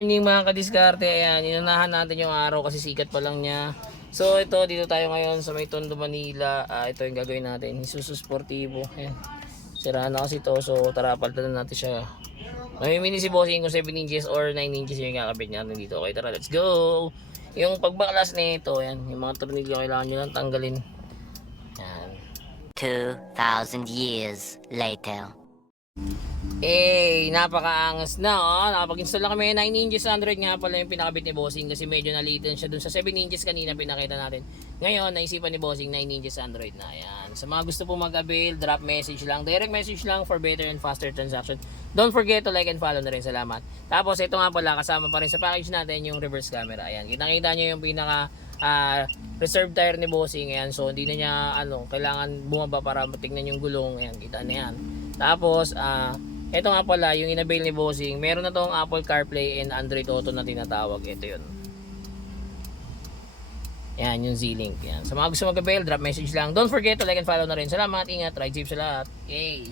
Yung mga kadiskarte, ayan, inunahan natin yung araw kasi sikat pa lang niya. So ito, dito tayo ngayon sa may Tondo, Manila. Ito yung gagawin natin, Isuzu Sportivo. Ayan. Siraan na kasi ito, so tara, palitan natin siya. Mamimili si Bossing kung 7 inches or 9 inches yung kakabit niya dito. Okay, tara, let's go! Yung pagbaklas nito, ayan, yung mga tornilyo kailangan nyo lang tanggalin. Ayan. 2,000 years later. Napakaangas na nakapag-install na kami 9 inches Android nga pala yung pinakabit ni Bossing kasi medyo na-laten siya dun sa 7 inches kanina pinakita natin. Ngayon, naisipan ni Bossing 9 inches Android na. Ayan. Sa mga gusto po mag-avail, drop message lang, direct message lang for better and faster transaction. Don't forget to like and follow na rin. Salamat. Tapos ito nga pala, kasama pa rin sa package natin yung reverse camera. Ayan. Kitang-kita nyo yung pinaka reserve tire ni Bossing. Ayan. So hindi na niya kailangan bumaba para matignan yung gulong. Ayan, kita na yan. Tapos ito nga pala, yung inabail ni Bossing, meron na tong Apple CarPlay and Android Auto na tinatawag. Ito yun. Yan, yung Z-Link. Yan. Sa mga gusto mag-avail, drop message lang. Don't forget to like and follow na rin. Salamat, ingat, ride safe sa lahat. Yay!